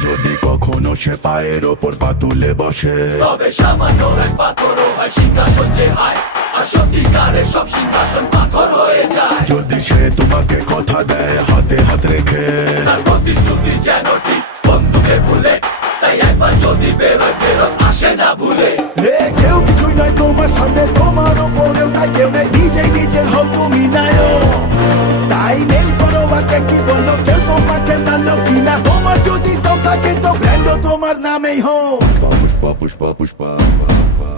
যদি কখনো সে পায়ের ওপর পা তুলে বসে, তবে সামান্য এক পাথরও হয় সিংহাসন যে হায়, আর সত্যিকারের সব সিংহাসন পাথর হয়ে যায়। যদি সে তোমাকে কথা দেয় হাতে হাত রেখে, তার প্রতিশ্রুতি যেন ঠিক বন্ধুকে ভুলে, তাই একবার যদি বেরোয় ফেরত আসে না ভুলে। কেউ কিছুই নয় তোমার সামনে, তোমার ওপরেও তাই কেউ নেই, নিজেই নিজের হও তুমি নায়ক। তাই নেই পরোয়াকে কি বললো কেউ তোমাকে মানলো কিনা, তোমার যদি তো থাকে তো ব্র্যান্ডও তোমার নামেই হোক। পুষ্পা পুষ্পা পুষ্পা পুষ্পা